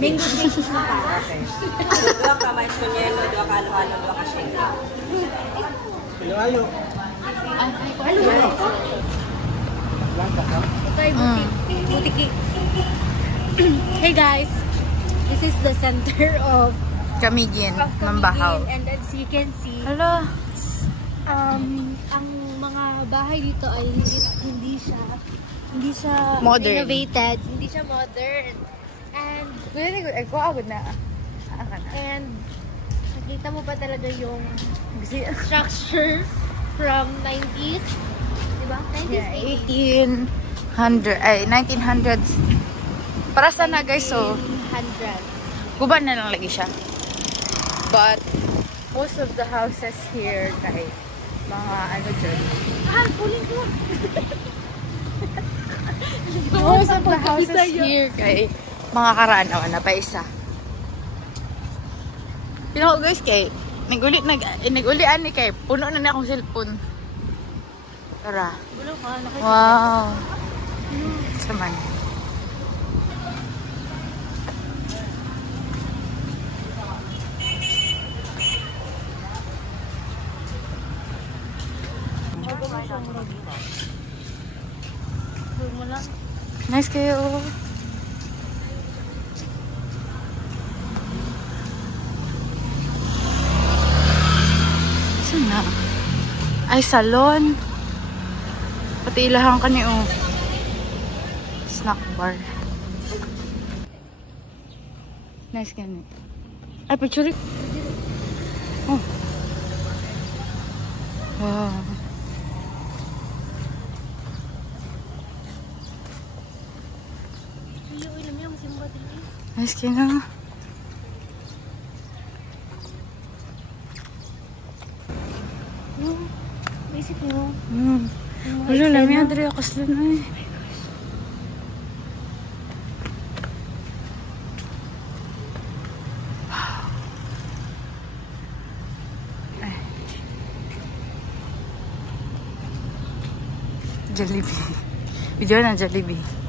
Mango drink isa pa. Okay. Dua ka marshmallow, dua ka halo-halo, dua ka shake. Halo-halo. Halo-halo. Ito ay butiki. Hey guys, this is the center of Camiguin, Mambahaw. And as you can see, Hello. ang mga bahay dito ay hindi siya Modern. innovated, hindi siya modern. And nakita mo pa talaga yung structure from 90s, diba? 90s, 1900s. Para sana guys, so 100s. guban na lang lagi siya. But most of the houses here kay mga ano dyan. Kuling ko. Most of the houses here kay mga karanawan na pa isa. Pinako guys kay nag-ulian ni kay puno na akong cellphone. Tara. Bulo ka, Wow. Saman. Nice kayo. Saan na? Ay, salon. Pati ilahan ka ni snack bar. Nice ganun. Ay, picture. Oh. Wow. Nice kayo na. Basic mo. Wala lang, may adre ako sila na eh. Jollibee. Video na Jollibee.